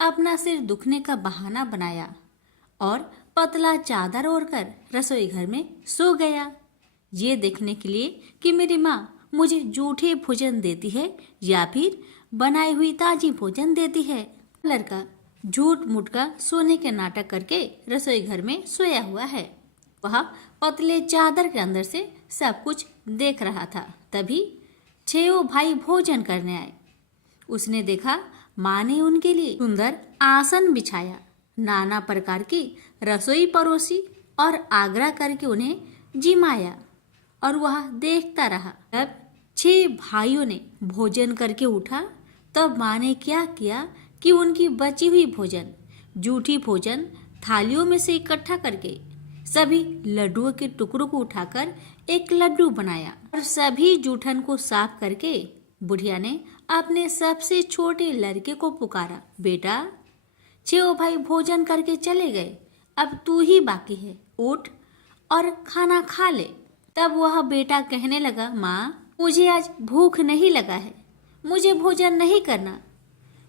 अपना सिर दुखने का बहाना बनाया और पतला चादर ओढ़कर रसोई घर में सो गया, ये देखने के लिए कि मेरी माँ मुझे जूठे भोजन देती है या फिर बनाई हुई ताजी भोजन देती है। लड़का झूठ मूठ का सोने के नाटक करके रसोई घर में सोया हुआ है। वह पतले चादर के अंदर से सब कुछ देख रहा था। तभी 6 भाई भोजन करने आए। उसने देखा माँ ने उनके लिए सुंदर आसन बिछाया, नाना प्रकार की रसोई परोसी और आग्रह करके उन्हें जिमाया, और वह देखता रहा। तब 6 भाइयों ने भोजन करके उठा। तब माँ ने क्या किया कि उनकी बची हुई भोजन, जूठी भोजन थालियों में से इकट्ठा करके सभी लड्डुओं के टुकड़ों को उठाकर एक लड्डू बनाया और सभी जूठन को साफ करके बुढ़िया ने अपने सबसे छोटे लड़के को पुकारा, बेटा 6 भाई भोजन करके चले गए, अब तू ही बाकी है, उठ और खाना खा ले। तब वह बेटा कहने लगा, माँ मुझे आज भूख नहीं लगा है, मुझे भोजन नहीं करना,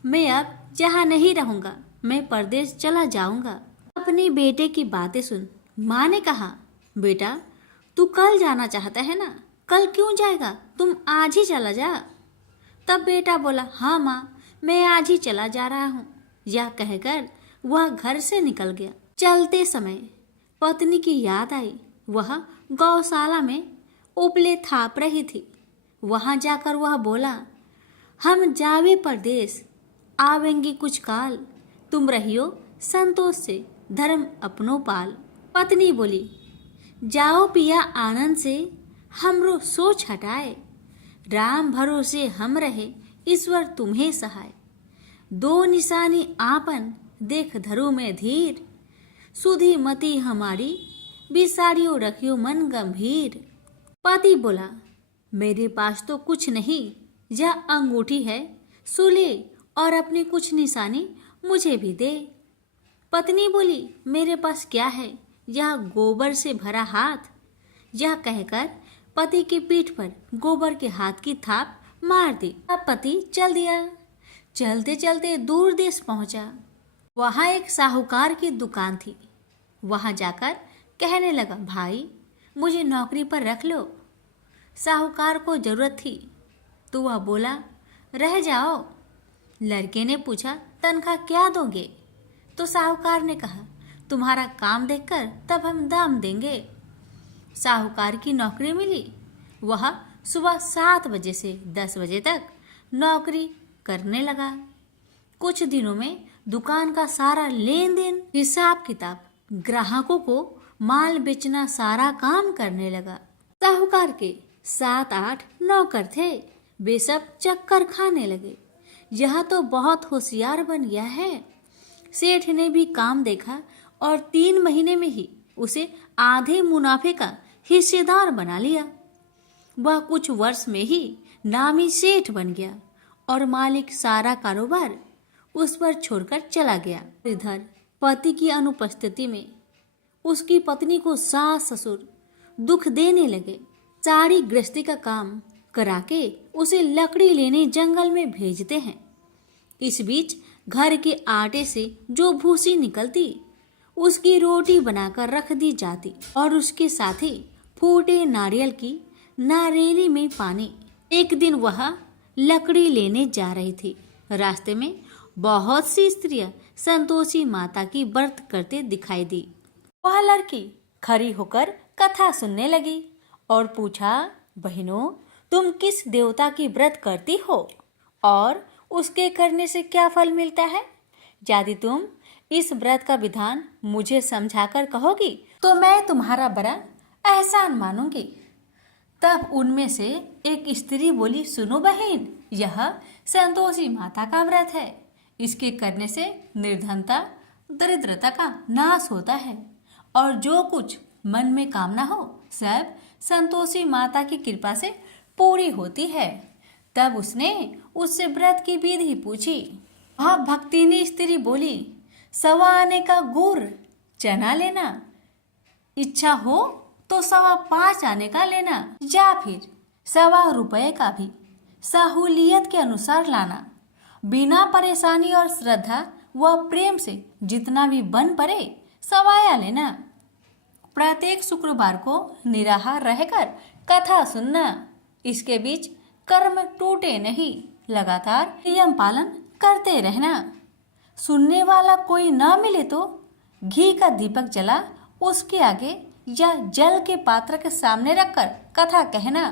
मैं अब जहाँ नहीं रहूँगा, मैं परदेश चला जाऊँगा। अपने बेटे की बातें सुन माँ ने कहा, बेटा तू कल जाना चाहता है ना, कल क्यों जाएगा, तुम आज ही चला जा। तब बेटा बोला, हाँ माँ, मैं आज ही चला जा रहा हूँ। यह कहकर वह घर से निकल गया। चलते समय पत्नी की याद आई। वह गौशाला में उपले थाप रही थी। वहां जाकर वह बोला, हम जावे परदेश, आवेंगे कुछ काल, तुम रहियो संतोष से, धर्म अपनो पाल। पत्नी बोली, जाओ पिया आनंद से, हमरो सोच हटाए, राम भरोसे हम रहे, ईश्वर तुम्हें सहाय। 2 निशानी आपन, देख धरो में धीर, सुधी मती हमारी, बिसारियो रखियो मन गंभीर। पति बोला, मेरे पास तो कुछ नहीं, यह अंगूठी है, सुले और अपनी कुछ निशानी मुझे भी दे। पत्नी बोली, मेरे पास क्या है, यह गोबर से भरा हाथ। यह कहकर पति की पीठ पर गोबर के हाथ की थाप मार दी। अब पति चल दिया। चलते चलते दूर देश पहुंचा। वहां एक साहूकार की दुकान थी। वहां जाकर कहने लगा, भाई मुझे नौकरी पर रख लो। साहूकार को जरूरत थी तो वह बोला, रह जाओ। लड़के ने पूछा, तनख्वाह क्या दोगे? तो साहूकार ने कहा, तुम्हारा काम देखकर तब हम दाम देंगे। साहूकार की नौकरी मिली। वह सुबह 7 बजे से 10 बजे तक नौकरी करने लगा। कुछ दिनों में दुकान का सारा लेन देन, हिसाब किताब, ग्राहकों को माल बेचना, सारा काम करने लगा। साहूकार के 7-8 नौकर थे। वे सब चक्कर खाने लगे। यह तो बहुत होशियार बन गया है। सेठ ने भी काम देखा और 3 महीने में ही उसे आधे मुनाफे का हिस्सेदार बना लिया। वह कुछ वर्ष में ही नामी सेठ बन गया और मालिक सारा कारोबार उस पर छोड़कर चला गया। इधर पति की अनुपस्थिति में उसकी पत्नी को सास ससुर दुख देने लगे। सारी गृहस्थी का काम करा के उसे लकड़ी लेने जंगल में भेजते हैं। इस बीच घर के आटे से जो भूसी निकलती उसकी रोटी बनाकर रख दी जाती और उसके साथ ही फूटे नारियल की नारेली में पानी। एक दिन वह लकड़ी लेने जा रही थी। रास्ते में बहुत सी स्त्रियां संतोषी माता की व्रत करते दिखाई दी। वह लड़की खड़ी होकर कथा सुनने लगी और पूछा, बहनों, तुम किस देवता की व्रत करती हो और उसके करने से क्या फल मिलता है? यदि तुम इस व्रत का विधान मुझे समझाकर कहोगी तो मैं तुम्हारा बड़ा एहसान मानूंगी। तब उनमें से एक स्त्री बोली, सुनो बहन, यह संतोषी माता का व्रत है। इसके करने से निर्धनता दरिद्रता का नाश होता है और जो कुछ मन में कामना हो सब संतोषी माता की कृपा से पूरी होती है। तब उसने उससे व्रत की विधि पूछी। वह भक्तिनी स्त्री बोली, 1.25 आने का गुड़ चना लेना, इच्छा हो तो 5.25 आने का लेना या फिर 1.25 रुपये का भी सहूलियत के अनुसार लाना। बिना परेशानी और श्रद्धा व प्रेम से जितना भी बन पड़े 1.25 लेना। प्रत्येक शुक्रवार को निराहार रहकर कथा सुनना। इसके बीच कर्म टूटे नहीं, लगातार नियम पालन करते रहना। सुनने वाला कोई ना मिले तो घी का दीपक जला उसके आगे या जल के पात्र के सामने रखकर कथा कहना।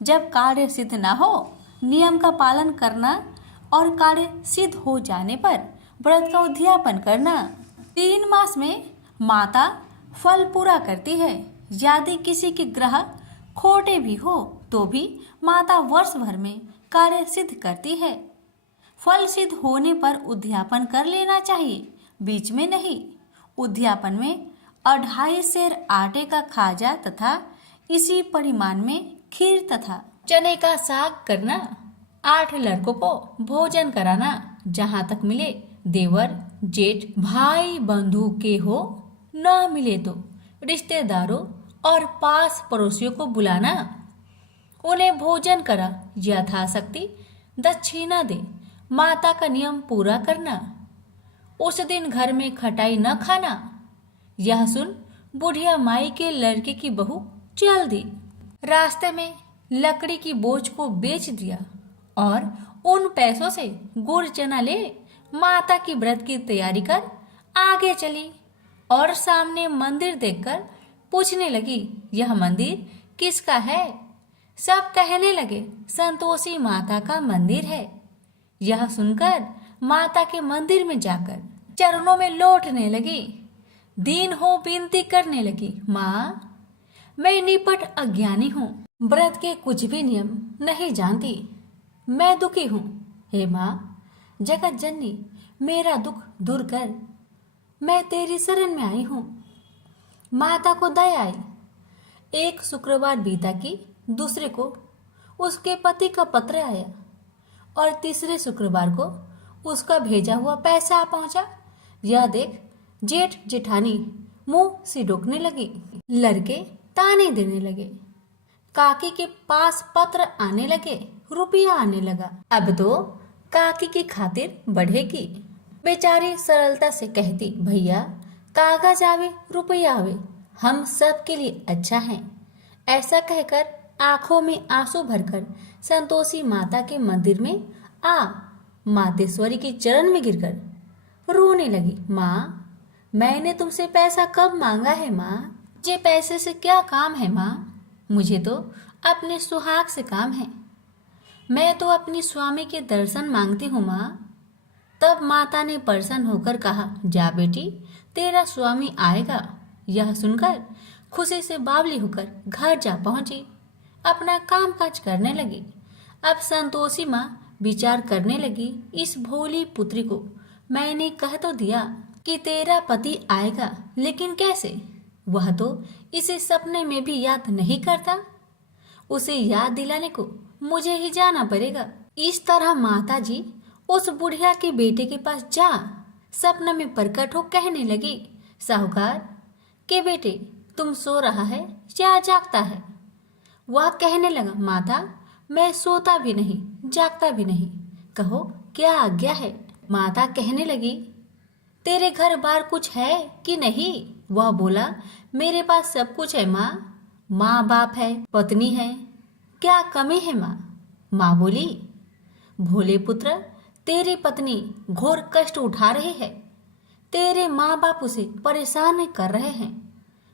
जब कार्य सिद्ध ना हो नियम का पालन करना और कार्य सिद्ध हो जाने पर व्रत का उद्यापन करना। 3 मास में माता फल पूरा करती है। यदि किसी के ग्रह खोटे भी हो तो भी माता वर्ष भर में कार्य सिद्ध करती है। फल सिद्ध होने पर उद्यापन कर लेना चाहिए, बीच में नहीं। उद्यापन में 2.5 सेर आटे का खाजा तथा इसी परिमाण में खीर तथा चने का साग करना। 8 लड़कों को भोजन कराना। जहाँ तक मिले देवर जेठ भाई बंधु के हो, न मिले तो रिश्तेदारों और पास पड़ोसियों को बुलाना। उन्हें भोजन करा यथाशक्ति दक्षिणा दे। माता का नियम पूरा करना। उस दिन घर में खटाई न खाना। यह सुन बुढ़िया माई के लड़के की बहू चल दी। रास्ते में लकड़ी की बोझ को बेच दिया और उन पैसों से गुड़ चना ले माता की व्रत की तैयारी कर आगे चली और सामने मंदिर देखकर पूछने लगी, यह मंदिर किसका है? सब कहने लगे, संतोषी माता का मंदिर है। यह सुनकर माता के मंदिर में जाकर चरणों में लौटने लगी। दीन हो विनती करने लगी, माँ, मैं निपट अज्ञानी हूँ, व्रत के कुछ भी नियम नहीं जानती, मैं दुखी हूँ। हे माँ, जगत जननी, मेरा दुख दूर कर, मैं तेरी शरण में आई हूँ। माता को दया आई। एक शुक्रवार बीता कि दूसरे को उसके पति का पत्र आया और तीसरे शुक्रवार को उसका भेजा हुआ पैसा आ पहुंचा। यह देख जेठ जेठानी मुंह सिडोकने लगी। लड़के ताने देने लगे। काकी के पास पत्र आने लगे, रुपया आने लगा। अब तो काकी की खातिर बढ़ेगी। बेचारी सरलता से कहती, भैया कागज आवे रुपया आवे, हम सब के लिए अच्छा है। ऐसा कहकर आंखों में आंसू भरकर संतोषी माता के मंदिर में आ मातेश्वरी के चरण में गिरकर रोने लगी। माँ, मैंने तुमसे पैसा कब मांगा है माँ? मुझे पैसे से क्या काम है माँ? मुझे तो अपने सुहाग से काम है। मैं तो अपनी स्वामी के दर्शन मांगती हूँ माँ। तब माता ने प्रसन्न होकर कहा, जा बेटी, तेरा स्वामी आएगा। यह सुनकर खुशी से बावली होकर घर जा पहुंची। अपना काम काज करने लगी। अब संतोषी माँ विचार करने लगी, इस भोली पुत्री को मैंने कह तो दिया कि तेरा पति आएगा, लेकिन कैसे? वह तो इसे सपने में भी याद नहीं करता। उसे याद दिलाने को मुझे ही जाना पड़ेगा। इस तरह माता जी उस बुढ़िया के बेटे के पास जा सपने में प्रकट हो कहने लगी, साहूकार के बेटे, तुम सो रहा है या जागता है? वह कहने लगा, माता मैं सोता भी नहीं जागता भी नहीं, कहो क्या आज्ञा है? माता कहने लगी, तेरे घर बार कुछ है कि नहीं? वह बोला, मेरे पास सब कुछ है माँ, माँ बाप है, पत्नी है, क्या कमी है माँ? माँ बोली, भोले पुत्र, तेरी पत्नी घोर कष्ट उठा रही है, तेरे माँ बाप उसे परेशान कर रहे हैं,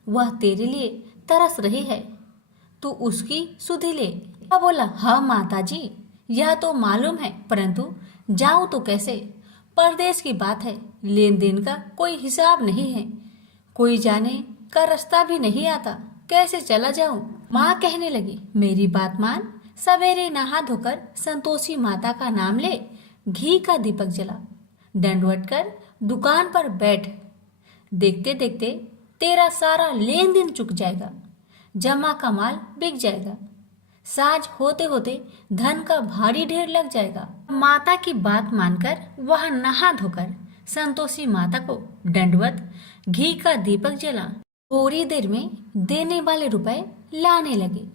वह तेरे लिए तरस रही है, तू उसकी सुधि ले। वह बोला, हाँ माता जी, यह तो मालूम है, परंतु जाऊं तो कैसे? परदेश की बात है, लेन देन का कोई हिसाब नहीं है, कोई जाने का रास्ता भी नहीं आता, कैसे चला जाऊं? माँ कहने लगी, मेरी बात मान, सवेरे नहा धोकर संतोषी माता का नाम ले, घी का दीपक जला, दंडवत कर दुकान पर बैठ, देखते देखते तेरा सारा लेन देन चुक जाएगा, जमा का माल बिक जाएगा, साज होते होते धन का भारी ढेर लग जाएगा। माता की बात मानकर वह नहा धोकर संतोषी माता को दंडवत घी का दीपक जला, थोड़ी देर में देने वाले रुपए लाने लगे,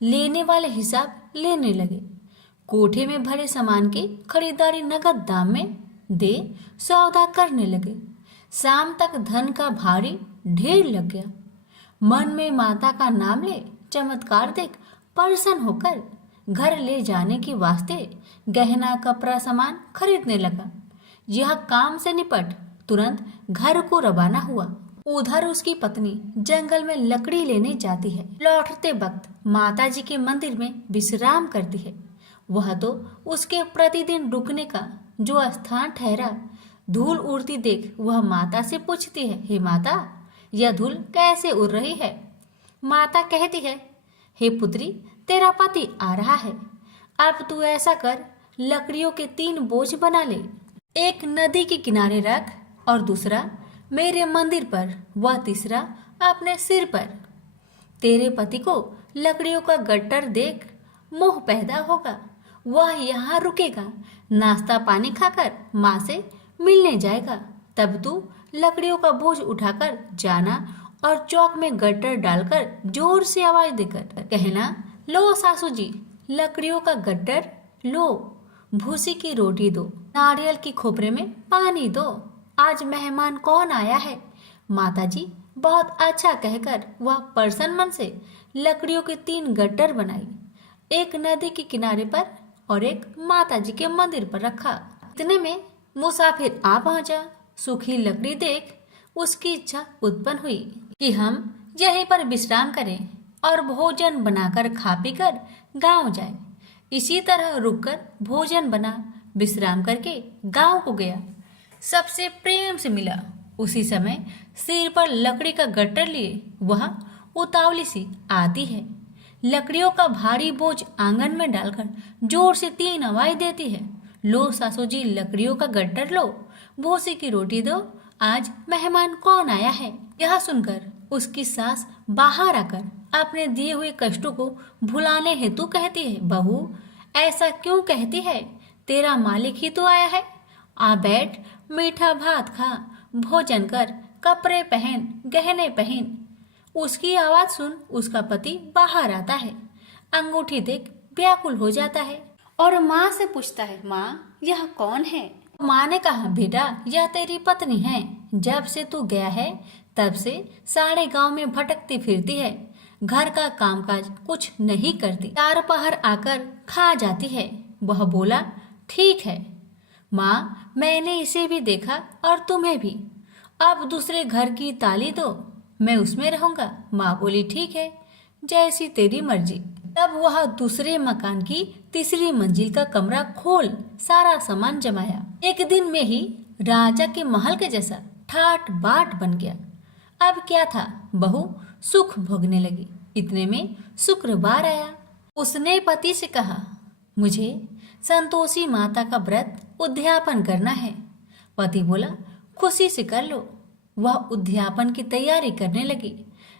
लेने वाले हिसाब लेने लगे, कोठे में भरे सामान की खरीदारी नगद दाम में दे सौदा करने लगे। शाम तक धन का भारी ढेर लग गया। मन में माता का नाम ले चमत्कार देख प्रसन्न होकर घर ले जाने के वास्ते गहना कपड़ा सामान खरीदने लगा। यह काम से निपट तुरंत घर को रवाना हुआ। उधर उसकी पत्नी जंगल में लकड़ी लेने जाती है। लौटते वक्त माता जी के मंदिर में विश्राम करती है। वह तो उसके प्रतिदिन रुकने का जो स्थान ठहरा। धूल उड़ती देख वह माता से पूछती है, हे माता, यह धूल कैसे उड़ रही है? माता कहती है, हे पुत्री, तेरा पति आ रहा है, अब तू ऐसा कर, लकड़ियों के 3 बोझ बना ले, एक नदी के किनारे रख और दूसरा मेरे मंदिर पर, वह तीसरा अपने सिर पर। तेरे पति को लकड़ियों का गट्टर देख मोह पैदा होगा, वह यहाँ रुकेगा, नाश्ता पानी खाकर माँ से मिलने जाएगा, तब तू लकड़ियों का बोझ उठाकर जाना और चौक में गट्टर डालकर जोर से आवाज देकर कहना, लो सासू जी, लकड़ियों का गट्टर लो, भूसी की रोटी दो, नारियल की खोपरे में पानी दो, आज मेहमान कौन आया है? माता जी बहुत अच्छा कहकर वह प्रसन्न मन से लकड़ियों के 3 गट्टर बनाई, एक नदी के किनारे पर और एक माता जी के मंदिर पर रखा। इतने में मुसाफिर आ पहुंचा। सूखी लकड़ी देख उसकी इच्छा उत्पन्न हुई कि हम यहीं पर विश्राम करें और भोजन बनाकर खा पीकर गांव जाएं। इसी तरह रुककर भोजन बना, विश्राम करके गांव को गया, सबसे प्रेम से मिला। उसी समय सिर पर लकड़ी का गट्टर लिए वह उतावली सी आती है, लकड़ियों का भारी बोझ आंगन में डालकर जोर से 3 आवाज देती है, लो सासू जी, लकड़ियों का गट्टर लो, भूसी की रोटी दो, आज मेहमान कौन आया है? यह सुनकर उसकी सास बाहर आकर अपने दिए हुए कष्टों को भुलाने हेतु कहती है, बहू ऐसा क्यों कहती है? तेरा मालिक ही तो आया है, आ बैठ, मीठा भात खा, भोजन कर, कपड़े पहन, गहने पहन। उसकी आवाज सुन उसका पति बाहर आता है, अंगूठी देख व्याकुल हो जाता है और माँ से पूछता है, माँ यह कौन है? माँ ने कहा, बेटा यह तेरी पत्नी है, जब से तू गया है तब से सारे गांव में भटकती फिरती है, घर का कामकाज कुछ नहीं करती, 4 पहर आकर खा जाती है। वह बोला, ठीक है माँ, मैंने इसे भी देखा और तुम्हें भी, अब दूसरे घर की ताली दो, मैं उसमें रहूंगा। माँ बोली, ठीक है, जैसी तेरी मर्जी। तब वह दूसरे मकान की 3री मंजिल का कमरा खोल सारा सामान जमाया। एक दिन में ही राजा के महल के जैसा ठाट बाट बन गया। अब क्या था, बहू सुख भोगने लगी। इतने में शुक्रवार आया। उसने पति से कहा, मुझे संतोषी माता का व्रत उद्यापन करना है। पति बोला, खुशी से कर लो। वह उद्यापन की तैयारी करने लगी।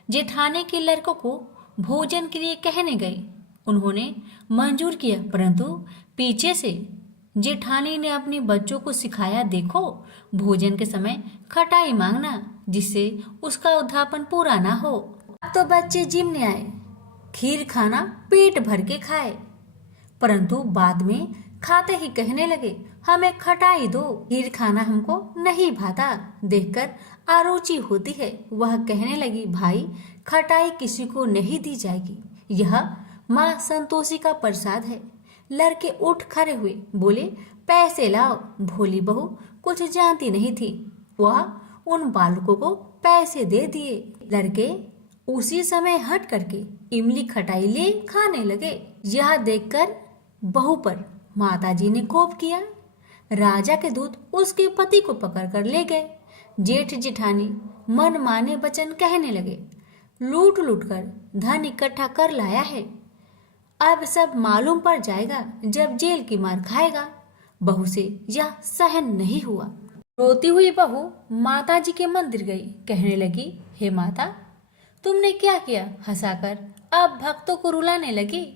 जेठानी के लड़कों को भोजन के लिए कहने गई। उन्होंने मंजूर किया, परंतु पीछे से जेठानी ने अपने बच्चों को सिखाया, देखो भोजन के समय खटाई मांगना, जिससे उसका उद्यापन पूरा ना हो। अब तो बच्चे जिमने आए, खीर खाना पेट भर के खाए, परंतु बाद में खाते ही कहने लगे, हमें खटाई दो, खीर खाना हमको नहीं भाता। देखकर आरुचि होती है। वह कहने लगी, भाई खटाई किसी को नहीं दी जाएगी, यह माँ संतोषी का प्रसाद है। लड़के उठ खड़े हुए, बोले, पैसे लाओ। भोली बहू कुछ जानती नहीं थी, वह उन बालकों को पैसे दे दिए। लड़के उसी समय हट करके इमली खटाई ले खाने लगे। यह देखकर बहू पर माताजी ने कोप किया। राजा के दूत उसके पति को पकड़ कर ले गए। जेठ जेठानी मन माने वचन कहने लगे, लूट लूट कर धन इकट्ठा कर लाया है, अब सब मालूम पड़ जाएगा जब जेल की मार खाएगा। बहू से यह सहन नहीं हुआ। रोती हुई बहू माताजी के मंदिर गई, कहने लगी, हे माता, तुमने क्या किया? हंसाकर अब भक्तों को रुलाने लगी।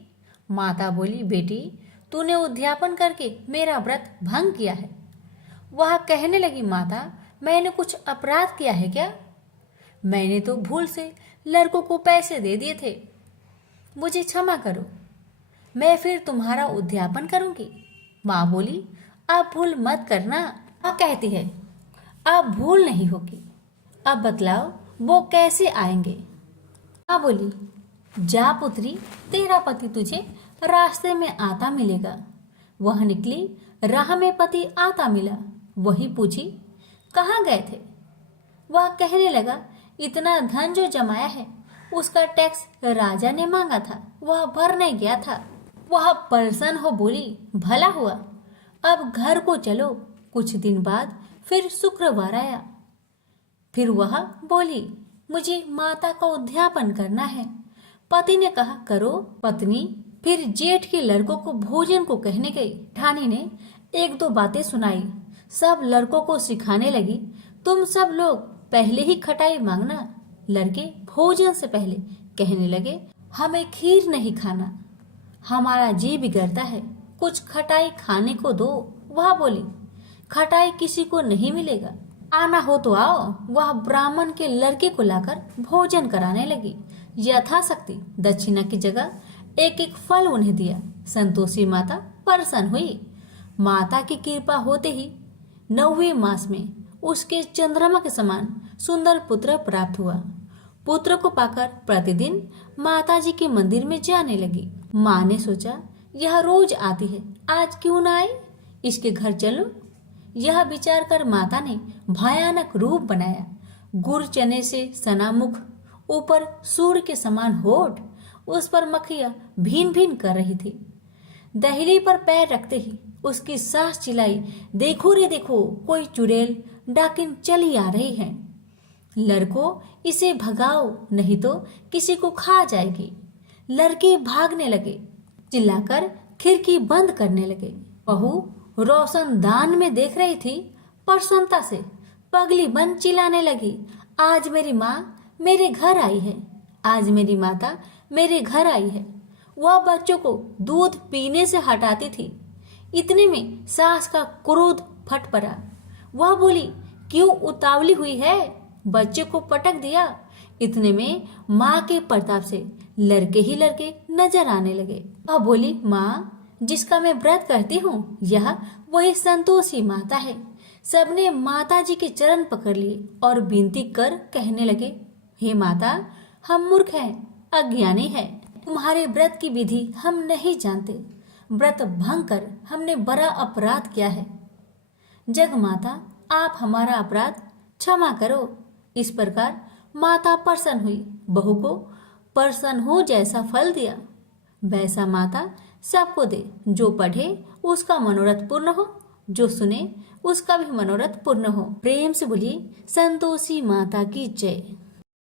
माता बोली, बेटी तूने उद्यापन करके मेरा व्रत भंग किया है। वह कहने लगी, माता मैंने कुछ अपराध किया है क्या? मैंने तो भूल से लड़कों को पैसे दे दिए थे, मुझे क्षमा करो, मैं फिर तुम्हारा उद्यापन करूंगी। माँ बोली, अब भूल मत करना। माँ कहती है, अब भूल नहीं होगी, अब बतलाओ वो कैसे आएंगे? माँ बोली, जा पुत्री, तेरा पति तुझे रास्ते में आता मिलेगा। वह निकली, राह में पति आता मिला। वही पूछी, कहाँ गए थे? वह कहने लगा, इतना धन जो जमाया है उसका टैक्स राजा ने मांगा था, वह भरने गया था। वह प्रसन्न हो बोली, भला हुआ, अब घर को चलो। कुछ दिन बाद फिर शुक्रवार आया। फिर वह बोली, मुझे माता का उद्यापन करना है। पति ने कहा, करो। पत्नी फिर जेठ के लड़कों को भोजन को कहने गई। ठानी ने एक दो बातें सुनाई, सब लड़कों को सिखाने लगी, तुम सब लोग पहले ही खटाई मांगना। लड़के भोजन से पहले कहने लगे, हमें खीर नहीं खाना, हमारा जी बिगड़ता है, कुछ खटाई खाने को दो। वह बोली, खटाई किसी को नहीं मिलेगा, आना हो तो आओ। वह ब्राह्मण के लड़के को लाकर भोजन कराने लगी। यथाशक्ति दक्षिणा की जगह एक एक फल उन्हें दिया। संतोषी माता प्रसन्न हुई। माता की कृपा होते ही 9वें मास में उसके चंद्रमा के समान सुंदर पुत्र प्राप्त हुआ। पुत्र को पाकर प्रतिदिन माताजी के मंदिर में जाने लगी। माँ ने सोचा, यह रोज आती है, आज क्यों न आए, इसके घर चलो। यह विचार कर माता ने भयानक रूप बनाया। गुड़ चने से सना मुख, ऊपर सूर्य के समान होठ, उस पर मक्खियां भीन भीन कर रही थी। दहली पर पैर रखते ही उसकी सास चिल्लाई, देखो रे देखो, कोई चुड़ैल डाकिन चली आ रही है, लड़कों इसे भगाओ नहीं तो किसी को खा जाएगी। लड़के भागने लगे, चिल्लाकर खिड़की बंद करने लगे। बहू रोशनदान में देख रही थी, प्रसन्नता से पगली बंद चिल्लाने लगी, आज मेरी माँ मेरे घर आई है, आज मेरी माता मेरे घर आई है। वह बच्चों को दूध पीने से हटाती थी। इतने में सास का क्रोध फट पड़ा। वह बोली, क्यों उतावली हुई है, बच्चे को पटक दिया। इतने में माँ के प्रताप से लड़के ही लड़के नजर आने लगे। वह बोली, माँ जिसका मैं व्रत करती हूँ, यह वही संतोषी माता है। सबने माता जी के चरण पकड़ लिए और विनती कर कहने लगे, हे माता, हम मूर्ख हैं, अज्ञानी हैं, तुम्हारे व्रत की विधि हम नहीं जानते, व्रत भंग कर हमने बड़ा अपराध किया है। जग माता, आप हमारा अपराध क्षमा करो। इस प्रकार माता प्रसन्न हुई। बहू को प्रसन्न हो जैसा फल दिया, वैसा माता सबको दे। जो पढ़े उसका मनोरथ पूर्ण हो, जो सुने उसका भी मनोरथ पूर्ण हो। प्रेम से बोलिए संतोषी माता की जय।